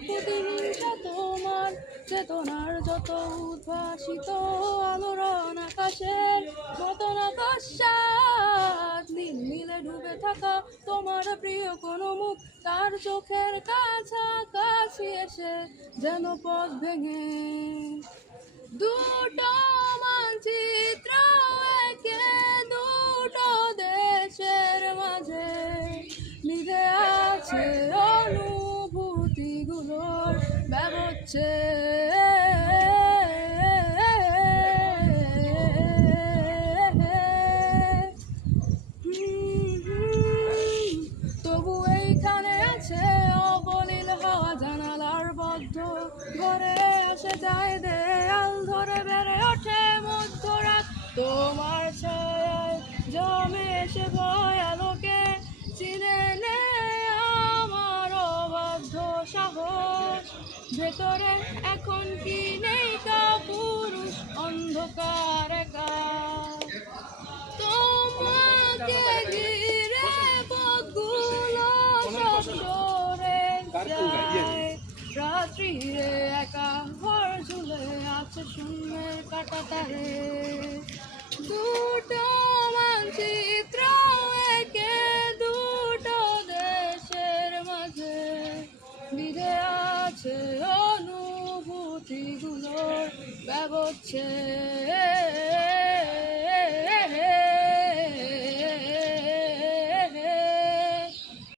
প্রতিহিংসা তোমার চেতনার যত উদ্ভাসিত আলোড়ন আকাশের মতন আকাশ নীলে ডুবে থাকা তোমার প্রিয় কোনো মুখ তার চোখের কাছাকাছি এসে যেন পথ ভেঙে দুটো মানচিত্র একে দুটো দেশের মাঝে মিলে আছে অনুভূতিগুলোর ব্যবচ্ছে তবু এইখানে আছে অবলীল হাওয়া জানালার বদ্ধ ঘরে আসে যায় দেয়াল ধরে বেড়ে ওঠে মধ্যরাত তোমার ছায়ায় জমে এসে ভয় আলোকে চিনে নে আমার অবাধ্য সাহস ভেতরে এখন কি নেই তা পুরুষ অন্ধকার একা তোমাকে ঘিরে পথগুলো সব সরে যায় রাত্রিরে একা ঘর ঝুলে আছে শূন্যের কাটা তারে দুটো মানচিত্র একে দুটো দেশের মাঝে বিধে আছে অনুভূতিগুলোর ব্যবচ্ছে